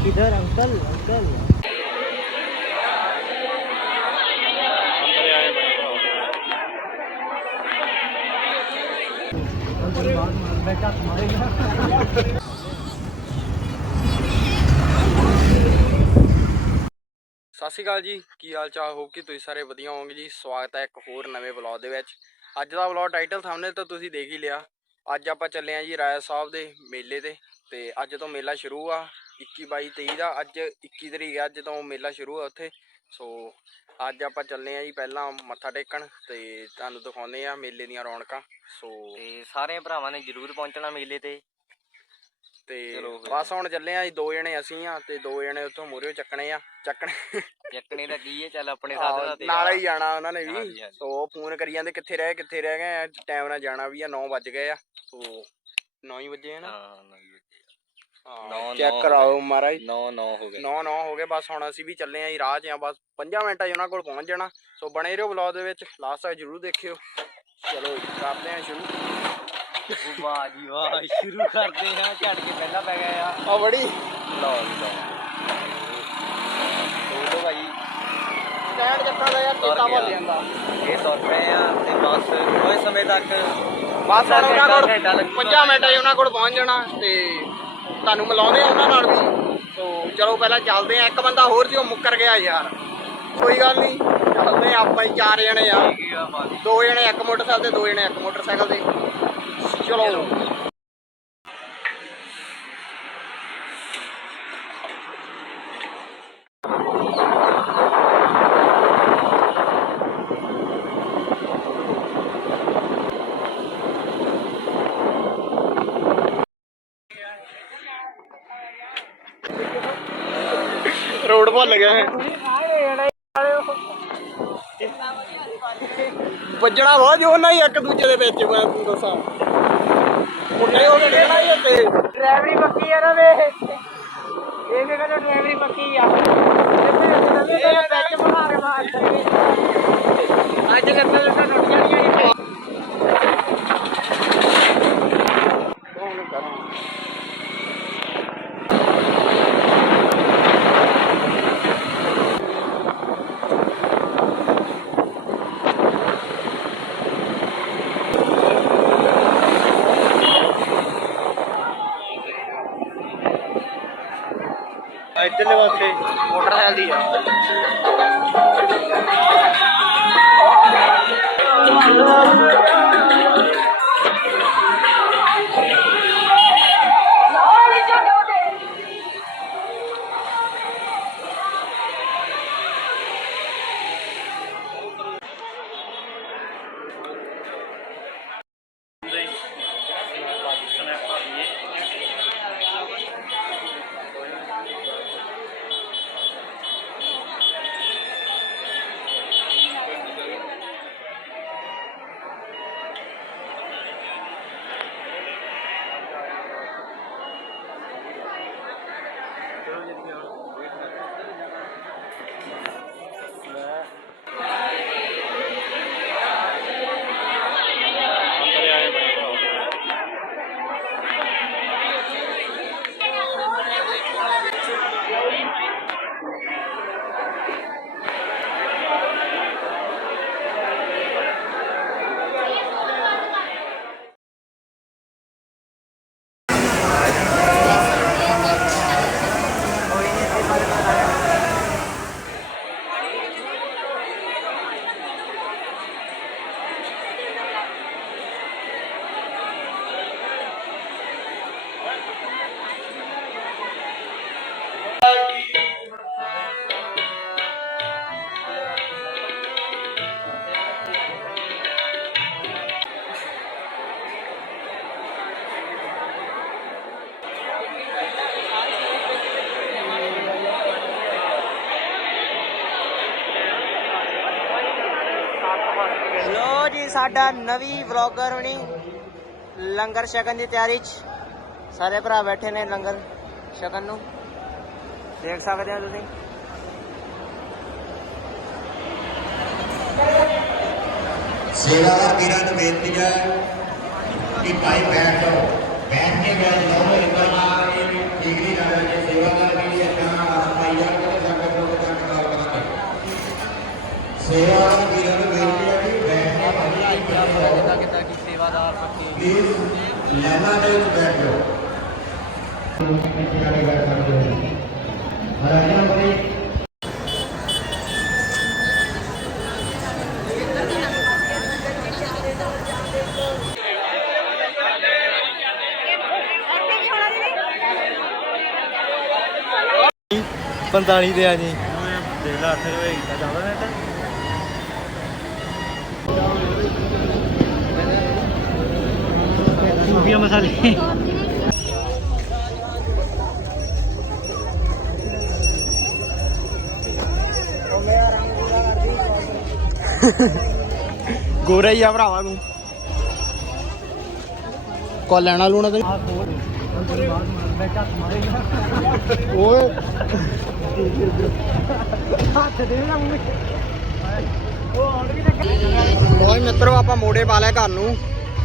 किधर uncle uncle बेटा तुम्हारे ਸਤਿ ਸ਼੍ਰੀ ਅਕਾਲ ਜੀ ਕੀ ਹਾਲ ਚਾਲ ਹੋ ਕਿ ਤੁਸੀਂ ਸਾਰੇ ਵਧੀਆ ਹੋਵੋਗੇ ਜੀ ਸਵਾਗਤ ਹੈ ਇੱਕ ਹੋਰ ਨਵੇਂ ਵਲੌਗ ਦੇ ਵਿੱਚ ਅੱਜ ਦਾ ਵਲੌਗ ਟਾਈਟਲ ਥੰਬਨੇਲ ਤਾਂ ਤੁਸੀਂ ਦੇਖ ਹੀ ਲਿਆ ਅੱਜ ਆਪਾਂ ਚੱਲੇ ਆਂ ਜੀ ਰਾਇਆ ਸਾਹਿਬ ਦੇ ਮੇਲੇ ਤੇ ਤੇ ਅੱਜ ਤੋਂ ਮੇਲਾ ਸ਼ੁਰੂ ਆ 21 22 23 ਦਾ ਅੱਜ 21 ਤਰੀਕ ਆ ਅੱਜ ਤੋਂ ਮੇਲਾ ਸ਼ੁਰੂ ਆ ਉੱਥੇ। ਸੋ ਅੱਜ ਆਪਾਂ ਚੱਲੇ ਆਂ ਜੀ ਪਹਿਲਾਂ ਮੱਥਾ ਟੇਕਣ ਤੇ ਤੁਹਾਨੂੰ ਦਿਖਾਉਂਦੇ ਆ ਮੇਲੇ ਦੀਆਂ ਰੌਣਕਾਂ। ਸੋ ਤੇ ਸਾਰੇ ਭਰਾਵਾਂ ਨੇ ਜਰੂਰ ਪਹੁੰਚਣਾ ਮੇਲੇ ਤੇ। ਤੇ। ਬਸ ਹੁਣ ਚੱਲੇ ਆਂ ਜੀ ਦੋ ਜਣੇ ਅਸੀਂ ਆ ਤੇ ਦੋ ਜਣੇ ਉੱਥੋਂ ਮੂਹਰੇ ਚੱਕਣੇ ਆ। ਚੱਕਣੇ ਚੱਕਣੇ ਦਾ ਕੀ ਹੈ? ਚੱਲ ਆਪਣੇ ਆਹੋ, ਸਾਧਨਾਂ ਤੇ ਨਾਲ ਹੀ ਜਾਣਾ ਉਹਨਾਂ ਨੇ ਵੀ। ਸੋ ਉਹ ਫੋਨ ਕਰੀ ਜਾਂਦੇ ਕਿੱਥੇ ਰਹਿ ਕਿੱਥੇ ਰਹਿ ਗਏ ਟਾਈਮ ਨਾਲ ਜਾਣਾ ਵੀ ਆ 9 ਵੱਜ ਗਏ ਆ। ਸੋ 9 ਹੀ ਵਜੇ ਆ ਨਾ। ਹਾਂ ਨਹੀਂ ਹਾਂ ਨੌ- ਚੈੱਕ ਕਰਾਓ ਮਹਾਰਾਜ। 9 9 ਹੋ ਗਏ। 9 9 ਹੋ ਗਏ। ਬਸ ਹੁਣ ਅਸੀਂ ਵੀ ਚੱਲੇ ਆਂ ਜੀ ਰਾਹ 'ਚ ਆ। ਬਸ 5 ਮਿੰਟਾਂ 'ਚ ਉਹਨਾਂ ਕੋਲ ਪਹੁੰਚ ਜਾਣਾ। ਸੋ ਬਣੇ ਰਹੋ ਵਲੌਗ ਦੇ ਵਿੱਚ। ਲਾਸਟ ਤੱਕ ਜਰੂਰ ਦੇਖਿਓ। ਚਲੋ ਕਰਦੇ ਆਂ ਸ਼ੁਰੂ। ਵਾਹ ਜੀ ਵਾਹ ਸ਼ੁਰੂ ਕਰਦੇ ਹਾਂ ਝੜ ਕੇ ਪਹਿਲਾਂ ਪੈ ਗਏ ਆ। ਆ ਬੜੀ ਲਓ ਲਓ ਤੋਲੋ ਭਾਈ। ਸਟੈਂਡ ਚੱਕਾ ਦਾ ਯਾਰ ਚੇਤਾ ਭੁੱਲ। ਜਾਂਦਾ। ਇਹ ਤੁਰ ਪਏ ਆ ਤੇ ਬਸ ਕੋਈ ਸਮੇਂ ਤੱਕ ਬਸ ਹੁਣ ਉਹਨਾਂ ਕੋਲ ਘੰਟਾ ਲੱਗੂਗਾ। 5 ਮਿੰਟਾਂ 'ਚ ਉਹਨਾਂ ਕੋਲ ਪਹੁੰਚ ਜਾਣਾ ਤੇ ਤੁਹਾਨੂੰ ਮਿਲਾਉਂਦੇ ਆ ਉਹਨਾਂ ਨਾਲ ਵੀ। ਸੋ ਚਲੋ ਪਹਿਲਾਂ ਚੱਲਦੇ ਆ। ਇੱਕ ਬੰਦਾ ਹੋਰ ਸੀ ਉਹ ਮੁੱਕਰ ਗਿਆ ਯਾਰ। ਕੋਈ ਗੱਲ ਨਹੀਂ ਚੱਲਦੇ ਆ ਆਪਾਂ ਹੀ ਚਾਰ ਜਣੇ ਆ। ਦੋ ਜਣੇ ਇੱਕ ਮੋਟਰਸਾਈਕਲ ਤੇ ਦੋ ਜਣੇ ਇੱਕ ਮੋਟਰਸਾਈਕਲ ਤੇ। ਚਲੋ। ਗਏ ਵੱਜਣਾ ਬਹੁਤ ਜੋ ਨਾ ਹੀ ਇੱਕ ਦੂਜੇ ਦੇ ਵਿੱਚ ਮੈਂ ਤੁਹਾਨੂੰ ਦੱਸਾਂ। ਮੁੰਡੇ ਹੋ ਨਾ ਹੀ ਉੱਤੇ ਡਰਾਈਵਰੀ ਪੱਕੀ ਆ ਨਾ ਵੇ। ਇਹ ਵੀ ਕਹਿੰਦਾ ਡਰਾਈਵਰੀ ਪੱਕੀ ਆ। ਕੇ। ਅੱਜ ਲੱਤਾਂ ਲੱਤਾਂ ਟੁੱਟ ਜਾਣੀਆਂ ਜੀ। ਇੱਧਰਲੇ ਪਾਸੇ। ਮੋਟਰਸਾਈਕਲ ਦੀ ਆ। ਸਾਡਾ ਨਵੀਂ ਵਲੌਗਰ ਹੁਣੀ ਲੰਗਰ ਛਕਣ ਦੀ ਤਿਆਰੀ 'ਚ। ਸਾਰੇ ਭਰਾ ਬੈਠੇ ਨੇ ਲੰਗਰ ਛਕਣ ਨੂੰ। ਦੇਖ ਸਕਦੇ ਹੋ ਤੁਸੀਂ। ਸੇਵਾਦਾਰ ਵੀਰਾਂ ਨੂੰ ਬੇਨਤੀ ਹੈ ਕਿ ਭਾਈ ਬੈਠ ਜਾਓ। ਬੈਠ ਕੇ ਗਏ ਦੋਵੇਂ ਰਿਪਰ ਮਾਰ ਠੀਕ ਨਹੀਂ ਲੱਗਦਾ ਜੇ ਸੇਵਾਦਾਰ ਵੀ ਹੈ ਯਾਰ ਮੇਰੇ ਸੰਗਤ ਨੂੰ ਕਿੰਨਾ ਕਰਾਲ ਕਰਾਂਗੇ ਸੇਵਾ ਵਾਲੇ ਵੀਰਾਂ ਨੂੰ ਬੇਨਤੀ ਹੈ ਕਿ ਬੈਠਣਾ ਪੜ੍ਹਨਾ ਕਿੱਦਾਂ ਕਿੱਦਾਂ ਕੀ ਸੇਵਾਦਾਰ ਪੱਕੇ ਲੈਣਾ ਦੇ ਵਿੱਚ ਬੈਠ ਜਾਓ ਕਿਹੜੇ ਬੈਠ ਪੰਤਾਲੀ ਦੇ ਆ ਜੀ। ਦੇਖ ਲਾ 8 ਰੁਪਏ ਦਾ ਜਾਂਦਾ ਖੂਬੀਆ ਮਸਾਲੇ ਗੋਰਾ ਹੀ ਆ ਭਰਾਵਾ ਤੂੰ ਕੋ ਲੈਣਾ ਲੂਣਾ ਤੇ ਓਏ। ਓਏ ਮਿੱਤਰੋ, ਆਪਾਂ ਮੋੜੇ ਪਾ ਲਿਆ ਘਰ ਨੂੰ।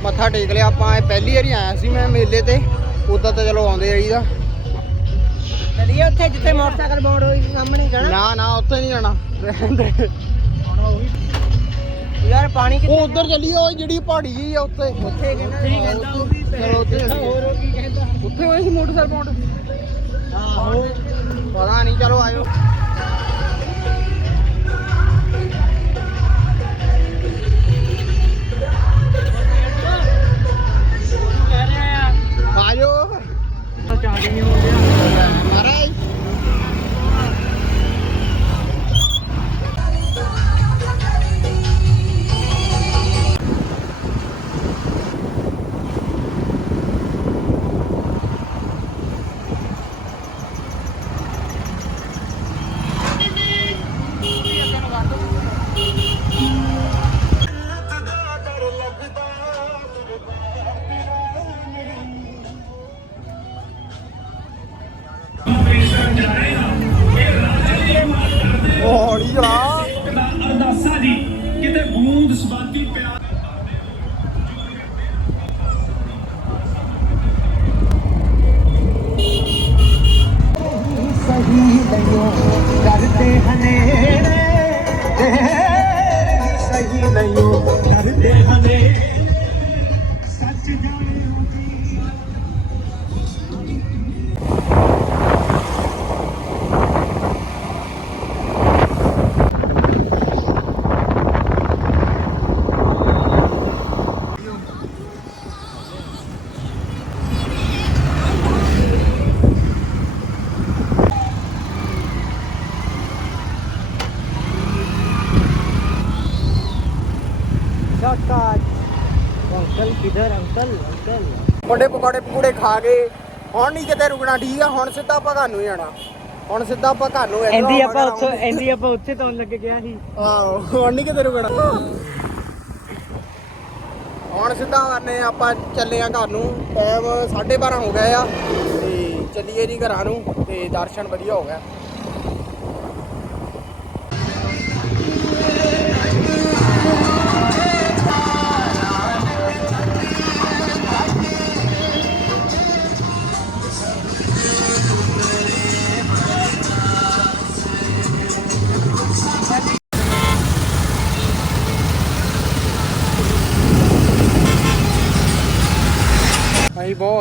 ਮੱਥਾ ਟੇਕ ਲਿਆ ਆਪਾਂ ਇਹ ਪਹਿਲੀ ਵਾਰੀ ਆਇਆ ਸੀ ਮੈਂ ਮੇਲੇ ਤੇ ਉਦਾਂ ਤਾਂ ਚਲੋ ਆਉਂਦੇ ਰਹੀਦਾ ਚਲੀਏ ਉੱਥੇ ਜਿੱਥੇ ਮੋਟਰਸਾਈਕਲ ਮੋੜ ਹੋਈ ਸਾਹਮਣੇ ਜਾਣਾ। ਨਾ ਨਾ ਉੱਥੇ ਨਹੀਂ ਜਾਣਾ। ਯਾਰ ਪਾਣੀ ਉਹ ਉਧਰ ਚੱਲੀਏ ਉਹ ਜਿਹੜੀ ਪਹਾੜੀ ਜੀ ਆ ਉੱਥੇ। ਕਿੱਥੇ ਕਹਿੰਦਾ ਉਹ ਵੀ ਚਲੋ ਉੱਥੇ। ਹੋਰ ਕੀ ਕਹਿੰਦਾ? ਉੱਥੇ ਹੋਏ ਸੀ ਮੋਟਰਸਾਈਕਲ ਪੌਂਡ ਆਹੋ ਪਤਾ ਨਹੀਂ ਚਲੋ ਆਇਓ। ਮੁੰਡੇ ਪਕੌੜੇ ਪਕੂੜੇ ਖਾ ਗਏ ਹੁਣ ਨਹੀਂ ਕਿਤੇ ਰੁਕਣਾ ਠੀਕ ਆ ਹੁਣ ਸਿੱਧਾ ਆਪਾਂ ਘਰ ਨੂੰ ਜਾਣਾ ਹੁਣ ਸਿੱਧਾ ਆਪਾਂ ਘਰ ਨੂੰ ਇੱਧਰੋਂ ਐਂਦੀ ਆਪਾਂ ਉੱਥੇ ਆਉਂਦੇ। ਐਂਦੀ ਆਪਾਂ ਉੱਥੇ ਤੋਂ ਲੱਗ ਗਿਆ ਸੀ। ਆਹੋ ਹੁਣ ਨਹੀਂ ਕਿਤੇ ਰੁਕਣਾ। ਹੁਣ ਸਿੱਧਾ ਕਰਨੇ ਆਪਾਂ ਚੱਲੇ ਆ ਘਰ ਨੂੰ। ਟਾਈਮ 12:30 ਹੋ ਗਏ ਆ ਤੇ ਚੱਲੀਏ ਜੀ ਘਰਾਂ ਨੂੰ ਤੇ ਦਰਸ਼ਨ ਵਧੀਆ ਹੋ ਗਿਆ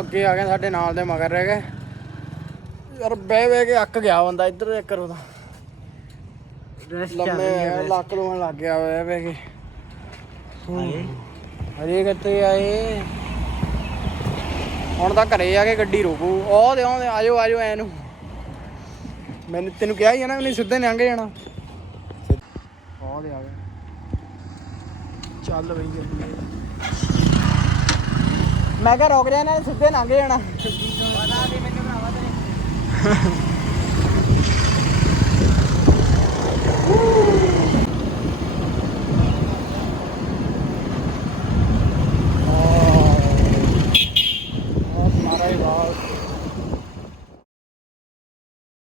ਅੱਗੇ ਆ ਗਏ ਸਾਡੇ ਨਾਲ ਦੇ ਮਗਰ ਰਹਿ ਗਏ। ਯਾਰ ਬਹਿ ਬਹਿ ਕੇ ਅੱਕ ਗਿਆ ਬੰਦਾ ਇੱਧਰ ਦੇ। ਕਰੋ ਤਾਂ ਲੰਮੇ ਲੱਕ ਲੋਣ ਲੱਗ ਗਿਆ ਬਹਿ ਬਹਿ ਕੇ। ਹਜੇ ਕਿੱਥੇ ਆਏ? ਹੁਣ ਤਾਂ ਘਰੇ ਆ ਕੇ ਗੱਡੀ ਰੋਕੂ। ਉਹ ਦੇ ਆਉਂਦੇ ਆਜੋ ਆਜੋ ਐ ਨੂੰ। ਮੈਨੂੰ ਤੈਨੂੰ ਕਿਹਾ ਹੀ ਆ ਨਾ ਉਹਨੇ ਸਿੱਧੇ ਲੰਘ ਜਾਣਾ। ਉਹ ਦੇ ਆ ਗਏ ਚੱਲ ਬਈ ਜਲਦੀ ਮੈਂ ਕਿਹਾ ਰੋਕ ਰਿਆ ਨਾਲ ਸਿੱਧੇ ਲੰਘ ਜਾਣਾ। ਪਤਾ ਨਹੀਂ ਮੈਨੂੰ ਭਰਾਵਾ ਤੇਰੇ